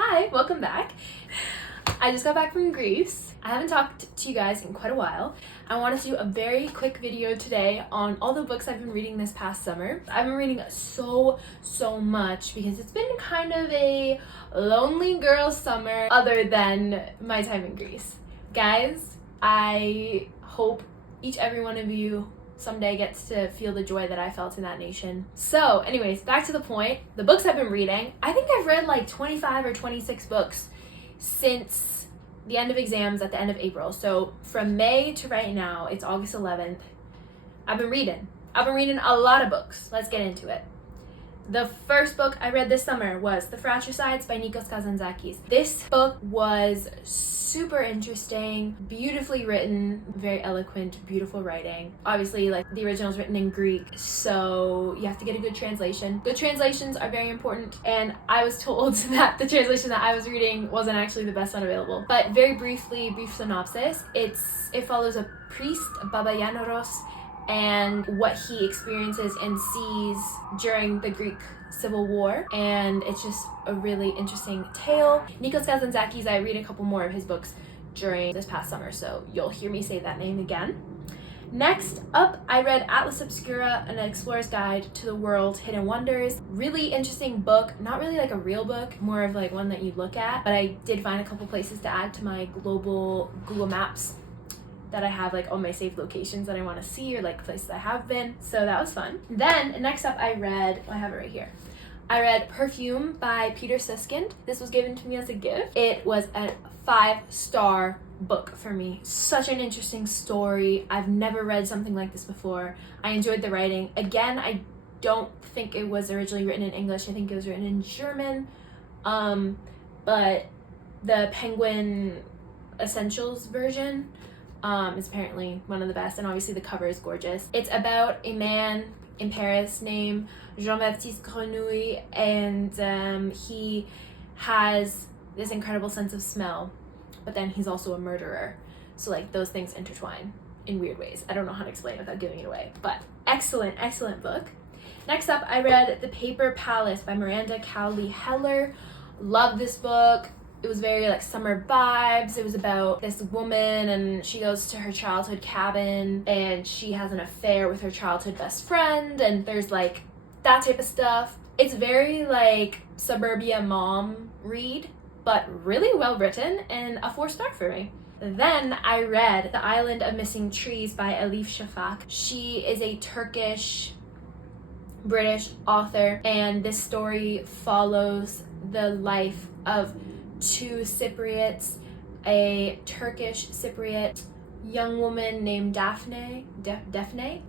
Hi, welcome back. I just got back from Greece. I haven't talked to you guys in quite a while. I wanted to do a very quick video today on all the books I've been reading this past summer. I've been reading so much because it's been kind of a lonely girl summer other than my time in Greece. Guys, I hope every one of you someday gets to feel the joy that I felt in that nation. So anyways, back to the point. The books I've been reading, I think I've read like 25 or 26 books since the end of exams at the end of April. So from May to right now, it's August 11th. I've been reading a lot of books. Let's get into it. The first book I read this summer was The Fratricides by Nikos Kazantzakis. This book was super interesting, beautifully written, very eloquent, beautiful writing. Obviously, like, the original is written in Greek, so you have to get a good translation. Good translations are very important, and I was told that the translation that I was reading wasn't actually the best one available. But very brief synopsis, it follows a priest, Baba Yanoros, and what he experiences and sees during the Greek Civil War, and it's just a really interesting tale. Nikos Kazantzakis, I read a couple more of his books during this past summer, so you'll hear me say that name again. Next up, I read Atlas Obscura, an explorer's guide to the world's hidden wonders. Really interesting book, not really like a real book, more of like one that you look at, but I did find a couple places to add to my global Google Maps that I have like all my saved locations that I want to see, or like places I have been, so that was fun. Then next up I read, I have it right here, I read Perfume by Peter Suskind. This was given to me as a gift. It was a 5-star book for me. Such an interesting story. I've never read something like this before. I enjoyed the writing. Again, I don't think it was originally written in English. I think it was written in German, but the Penguin Essentials version is apparently one of the best, and obviously the cover is gorgeous. It's about a man in Paris named Jean-Baptiste Grenouille, and he has this incredible sense of smell, but then he's also a murderer. So like those things intertwine in weird ways. I don't know how to explain it without giving it away, but excellent book. Next up, I read The Paper Palace by Miranda Cowley Heller. Love this book. It was very like summer vibes. It was about this woman, and she goes to her childhood cabin and she has an affair with her childhood best friend, and there's like that type of stuff. It's very like suburbia mom read, but really well written, and a 4-star for me. Then I read The Island of Missing Trees by Elif Shafak. She is a Turkish British author, and this story follows the life of 2 Cypriots, a Turkish Cypriot young woman named Daphne,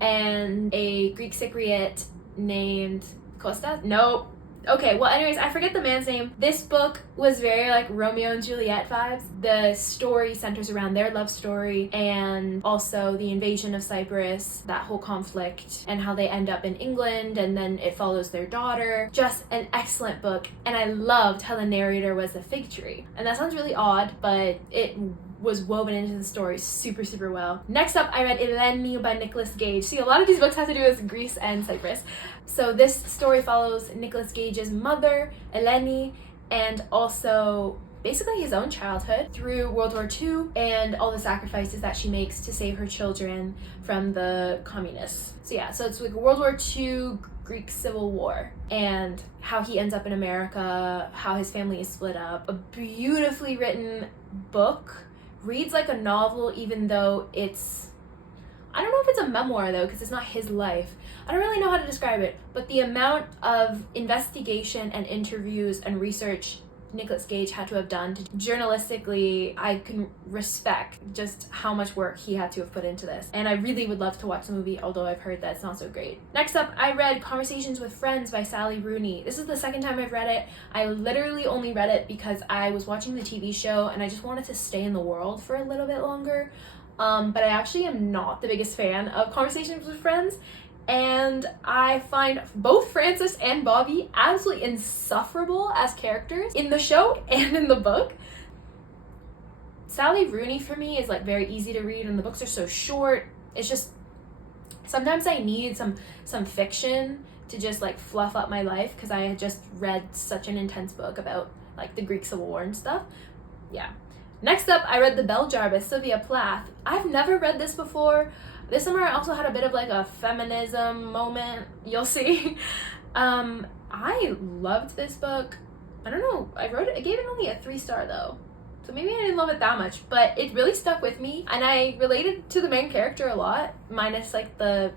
and a Greek Cypriot named Kostas? No. Okay, well anyways, I forget the man's name. This book was very like Romeo and Juliet vibes. The story centers around their love story and also the invasion of Cyprus, that whole conflict, and how they end up in England, and then it follows their daughter. Just an excellent book, and I loved how the narrator was a fig tree. And that sounds really odd, but it was woven into the story super well. Next up, I read Eleni by Nicolas Gage. See, a lot of these books have to do with Greece and Cyprus. So this story follows Nicolas Gage's mother, Eleni, and also basically his own childhood through World War II and all the sacrifices that she makes to save her children from the communists. So yeah, so it's like World War II, Greek Civil War, and how he ends up in America, how his family is split up. A beautifully written book. Reads like a novel, even though it's, I don't know if it's a memoir though, because it's not his life. I don't really know how to describe it, but the amount of investigation and interviews and research Nicolas Gage had to have done to journalistically, I can respect just how much work he had to have put into this. And I really would love to watch the movie, although I've heard that it's not so great. Next up, I read Conversations with Friends by Sally Rooney. This is the second time I've read it. I literally only read it because I was watching the TV show and I just wanted to stay in the world for a little bit longer. But I actually am not the biggest fan of Conversations with Friends. And I find both Francis and Bobby absolutely insufferable as characters in the show and in the book. Sally Rooney for me is like very easy to read, and the books are so short. It's just sometimes I need some fiction to just like fluff up my life, because I had just read such an intense book about like the Greek Civil War and stuff. Yeah. Next up, I read The Bell Jar by Sylvia Plath. I've never read this before. This summer I also had a bit of like a feminism moment, you'll see. I loved this book. I don't know, I gave it only a 3-star though. So maybe I didn't love it that much, but it really stuck with me and I related to the main character a lot, minus like the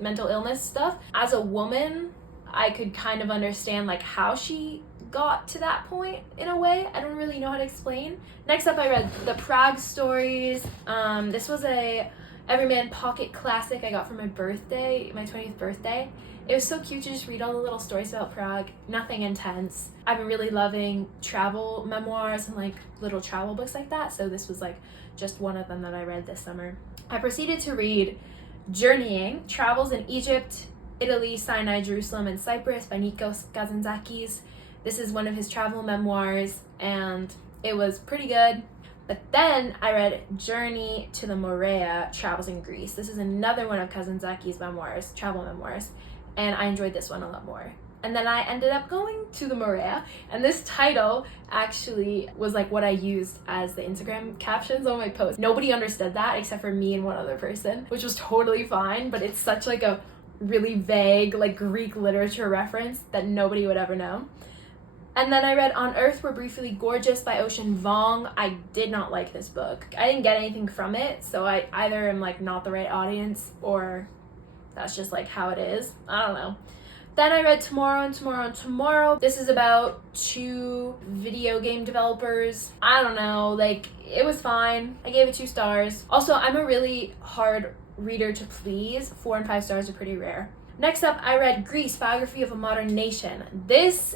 mental illness stuff. As a woman, I could kind of understand like how she got to that point in a way. I don't really know how to explain. Next up, I read The Prague Stories. This was a Everyman Pocket Classic I got for my birthday, my 20th birthday. It was so cute to just read all the little stories about Prague. Nothing intense. I've been really loving travel memoirs and like little travel books like that, so this was like just one of them that I read this summer. I proceeded to read Journeying, Travels in Egypt, Italy, Sinai, Jerusalem, and Cyprus by Nikos Kazantzakis. This is one of his travel memoirs and it was pretty good. But then I read Journey to the Morea, Travels in Greece. This is another one of Kazantzakis' memoirs, travel memoirs, and I enjoyed this one a lot more. And then I ended up going to the Morea, and this title actually was like what I used as the Instagram captions on my post. Nobody understood that except for me and one other person, which was totally fine, but it's such like a really vague like Greek literature reference that nobody would ever know. And then I read On Earth We're Briefly Gorgeous by Ocean Vuong. I did not like this book. I didn't get anything from it, so I either am like not the right audience or that's just like how it is. I don't know. Then I read Tomorrow and Tomorrow and Tomorrow. This is about 2 video game developers. I don't know, like it was fine. I gave it 2 stars. Also, I'm a really hard reader to please. 4 and 5 stars are pretty rare. Next up, I read Greece, Biography of a Modern Nation. This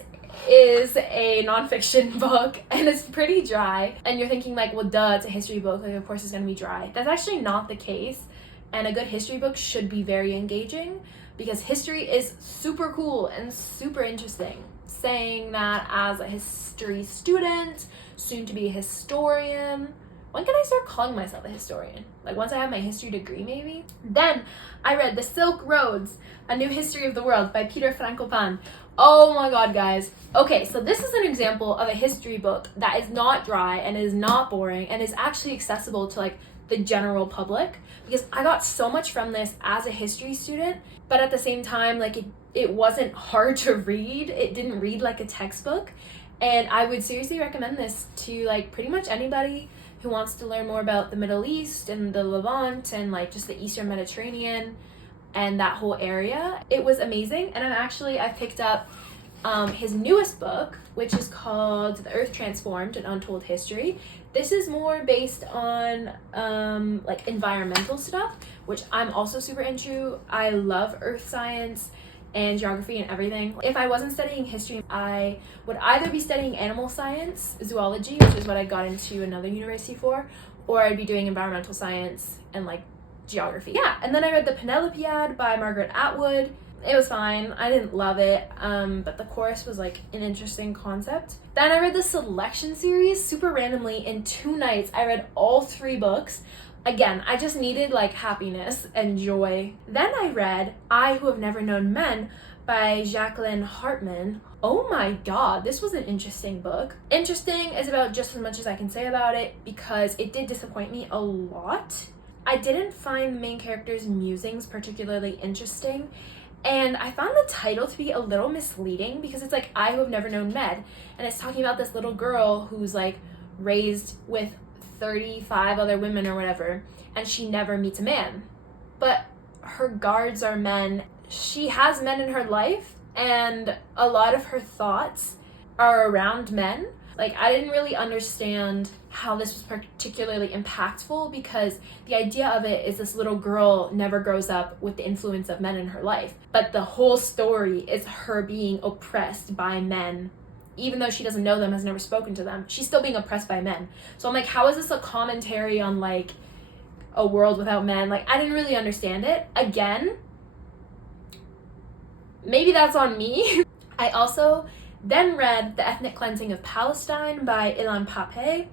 is a nonfiction book and it's pretty dry. And you're thinking like, well, duh, it's a history book. Like, of course it's gonna be dry. That's actually not the case. And a good history book should be very engaging because history is super cool and super interesting. Saying that as a history student, soon to be a historian. When can I start calling myself a historian? Like once I have my history degree, maybe? Then I read The Silk Roads, A New History of the World by Peter Frankopan. Oh my god, guys. Okay, so this is an example of a history book that is not dry and is not boring and is actually accessible to like the general public because I got so much from this as a history student, but at the same time, like it wasn't hard to read. It didn't read like a textbook, and I would seriously recommend this to like pretty much anybody who wants to learn more about the Middle East and the Levant and like just the Eastern Mediterranean and that whole area. It was amazing, and I picked up his newest book, which is called The Earth Transformed, An Untold History. This is more based on like environmental stuff, which I'm also super into. I love earth science and geography and everything. If I wasn't studying history, I would either be studying animal science, zoology, which is what I got into another university for, or I'd be doing environmental science and like geography. Yeah, and then I read The Penelopiad by Margaret Atwood. It was fine. I didn't love it, but the chorus was like an interesting concept. Then I read the Selection series super randomly in 2 nights. I read all 3 books. Again, I just needed like happiness and joy. Then I read I Who Have Never Known Men by Jacqueline Hartman. Oh my god, this was an interesting book. Interesting is about just as much as I can say about it because it did disappoint me a lot. I didn't find the main character's musings particularly interesting, and I found the title to be a little misleading because it's like I Who Have Never Known Men, and it's talking about this little girl who's like raised with 35 other women or whatever, and she never meets a man. But her guards are men. She has men in her life, and a lot of her thoughts are around men. Like, I didn't really understand how this was particularly impactful because the idea of it is this little girl never grows up with the influence of men in her life. But the whole story is her being oppressed by men. Even though she doesn't know them, has never spoken to them, she's still being oppressed by men. So I'm like, how is this a commentary on like a world without men? Like, I didn't really understand it. Again, maybe that's on me. I also then read The Ethnic Cleansing of Palestine by Ilan Pappé.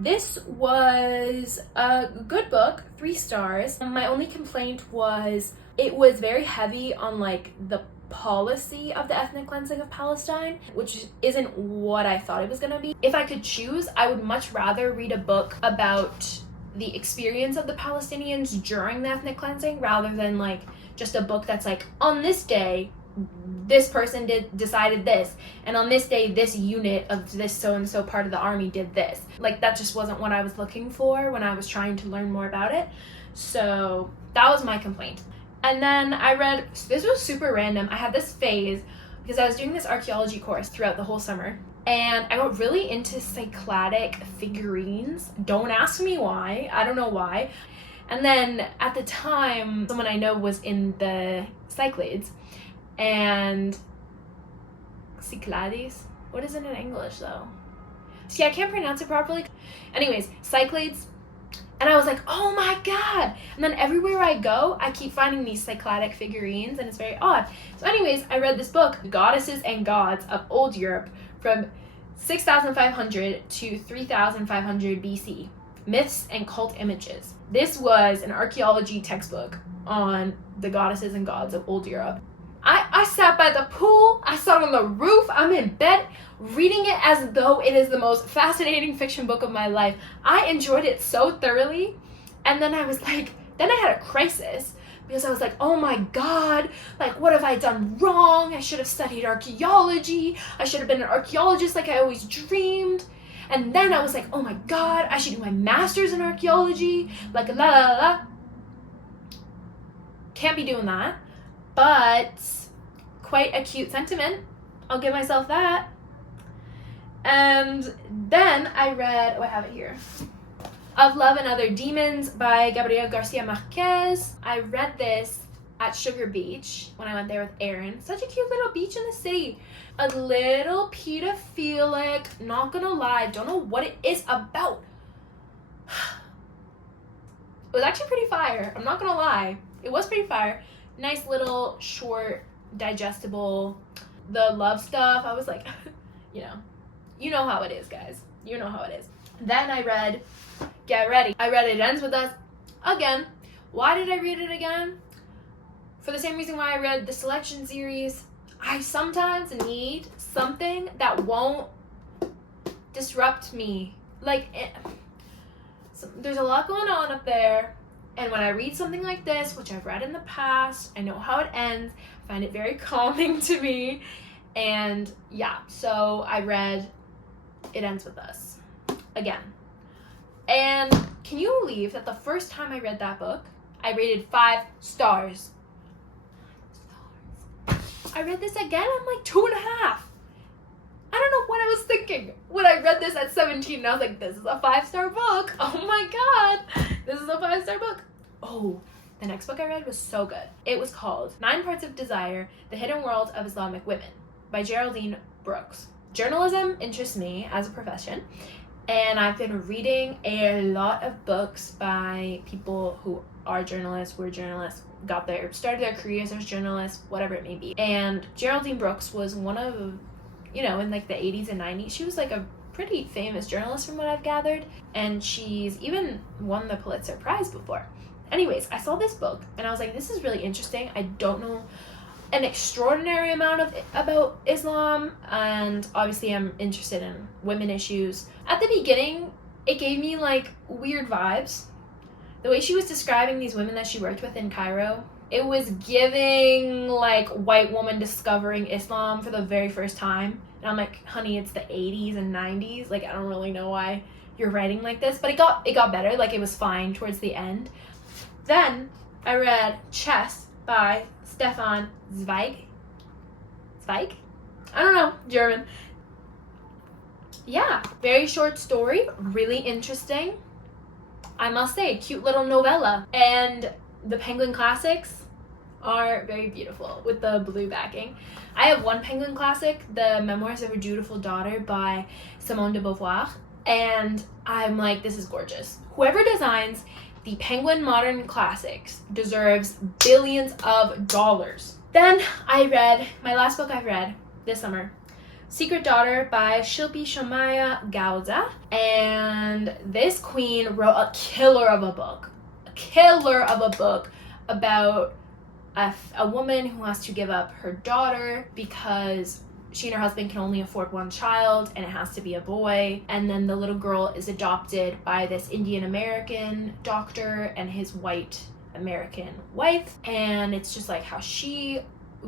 This was a good book, 3 stars. My only complaint was it was very heavy on like the policy of the ethnic cleansing of Palestine, which isn't what I thought it was gonna be. If I could choose, I would much rather read a book about the experience of the Palestinians during the ethnic cleansing rather than like just a book that's like, on this day this person decided this, and on this day this unit of this so and so part of the army did this. Like, that just wasn't what I was looking for when I was trying to learn more about it. So that was my complaint. And then I read, this was super random, I had this phase because I was doing this archaeology course throughout the whole summer, and I got really into cycladic figurines. Don't ask me why, I don't know why. And then at the time, someone I know was in the Cyclades, and Cyclades? What is it in English though? See, I can't pronounce it properly. Anyways, Cyclades. And I was like, oh my god! And then everywhere I go, I keep finding these cycladic figurines, and it's very odd. So anyways, I read this book, Goddesses and Gods of Old Europe, from 6,500 to 3,500 BC. Myths and Cult Images. This was an archaeology textbook on the goddesses and gods of Old Europe. I sat by the pool, I sat on the roof, I'm in bed, reading it as though it is the most fascinating fiction book of my life. I enjoyed it so thoroughly, and then I was like, then I had a crisis, because I was like, oh my god, like, what have I done wrong? I should have studied archaeology, I should have been an archaeologist like I always dreamed. And then I was like, oh my god, I should do my master's in archaeology, like la la la la. Can't be doing that, but quite a cute sentiment, I'll give myself that. And then I read, oh, I have it here, Of Love and Other Demons by Gabriel Garcia Marquez. I read this at Sugar Beach when I went there with Aaron. Such a cute little beach in the city. A little pedophilic, not gonna lie, don't know what it is about. It was actually pretty fire, I'm not gonna lie. It was pretty fire. Nice little, short, digestible. The love stuff, I was like, you know how it is, guys. You know how it is. Then I read, get ready, I read It Ends With Us again. Why did I read it again? For the same reason why I read the Selection series. I sometimes need something that won't disrupt me. Like, there's a lot going on up there, and when I read something like this, which I've read in the past, I know how it ends, I find it very calming to me, and yeah, so I read It Ends With Us again. And can you believe that the first time I read that book, I rated 5 stars. I read this again, I'm like 2.5. I don't know what I was thinking when I read this at 17, and I was like, this is a 5-star book. Oh my god, this is a 5-star book. Oh, the next book I read was so good. It was called 9 Parts of Desire, The Hidden World of Islamic Women by Geraldine Brooks. Journalism interests me as a profession, and I've been reading a lot of books by people who are journalists, were journalists, started their careers as journalists, whatever it may be. And Geraldine Brooks was one of, in like the 80s and 90s, she was like a pretty famous journalist from what I've gathered, and she's even won the Pulitzer Prize before. Anyways, I saw this book and I was like, this is really interesting. I don't know an extraordinary amount about Islam, and obviously I'm interested in women issues. At the beginning, it gave me like weird vibes. The way she was describing these women that she worked with in Cairo, it was giving like white woman discovering Islam for the very first time. And I'm like, honey, it's the 80s and 90s. Like, I don't really know why you're writing like this. But it got better. Like, it was fine towards the end. Then I read Chess by Stefan Zweig? I don't know, German. Yeah, very short story, really interesting. I must say, cute little novella. And the Penguin Classics are very beautiful with the blue backing. I have one Penguin Classic, The Memoirs of a Dutiful Daughter by Simone de Beauvoir, and I'm like, this is gorgeous. Whoever designs the Penguin Modern Classics deserves billions of dollars. Then I read, my last book I've read this summer, Secret Daughter by Shilpi Shomaya Gauza, and this queen wrote a killer of a book about a woman who has to give up her daughter because she and her husband can only afford one child and it has to be a boy. And then the little girl is adopted by this Indian American doctor and his white American wife. And it's just like how she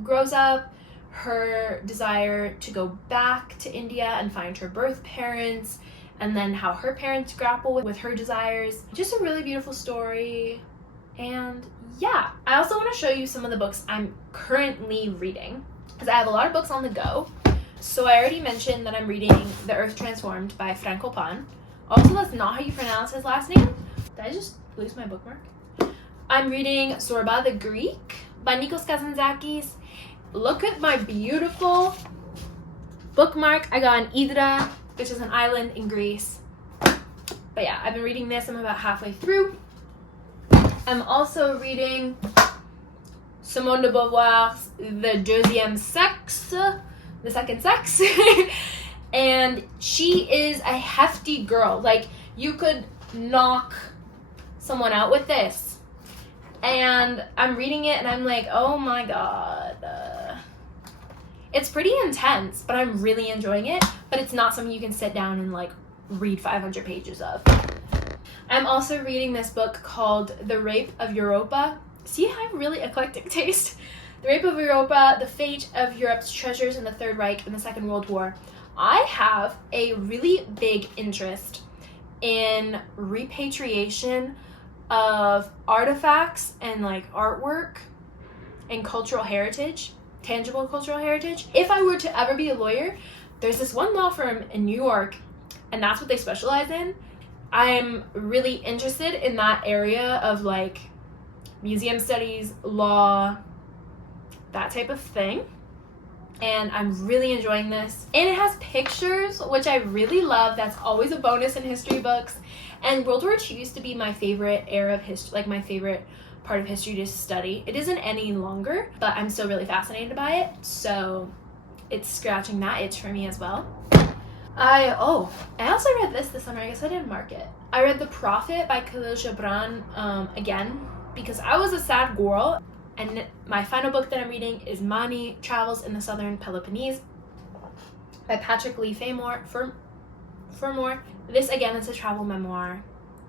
grows up, her desire to go back to India and find her birth parents, and then how her parents grapple with her desires. Just a really beautiful story. And yeah, I also want to show you some of the books I'm currently reading, because I have a lot of books on the go. So I already mentioned that I'm reading The Earth Transformed by Franco Pan. Also, that's not how you pronounce his last name. Did I just lose my bookmark? I'm reading Zorba the Greek by Nikos Kazantzakis. Look at my beautiful bookmark I got in Idra, which is an island in Greece. But yeah, I've been reading this. I'm about halfway through. I'm also reading Simone de Beauvoir's The Deuxième Sexe, The Second Sex. And she is a hefty girl. Like, you could knock someone out with this. And I'm reading it and I'm like, oh my god. It's pretty intense, but I'm really enjoying it. But it's not something you can sit down and like read 500 pages of. I'm also reading this book called The Rape of Europa. See, I have really eclectic taste. The Rape of Europa, The Fate of Europe's Treasures in the Third Reich in the Second World War. I have a really big interest in repatriation of artifacts and like artwork and cultural heritage, tangible cultural heritage. If I were to ever be a lawyer, there's this one law firm in New York, and that's what they specialize in. I'm really interested in that area of like museum studies, law, that type of thing. And I'm really enjoying this. And it has pictures, which I really love. That's always a bonus in history books. And World War II used to be my favorite era of history, like my favorite part of history to study. It isn't any longer, but I'm still really fascinated by it. So it's scratching that itch for me as well. I also read this summer. I guess I didn't mark it. I read The Prophet by Khalil Gibran again, because I was a sad girl. And my final book that I'm reading is Mani Travels in the Southern Peloponnese by Patrick Lee Fermor. This again is a travel memoir,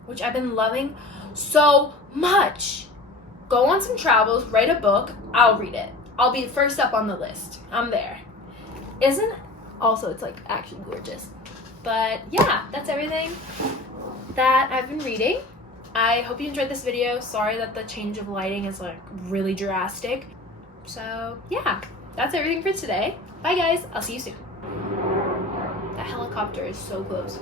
which I've been loving so much. Go on some travels, write a book, I'll read it. I'll be first up on the list. I'm there. Also, it's like actually gorgeous. But yeah, that's everything that I've been reading. I hope you enjoyed this video. Sorry that the change of lighting is like really drastic. So yeah, that's everything for today. Bye guys, I'll see you soon. That helicopter is so close.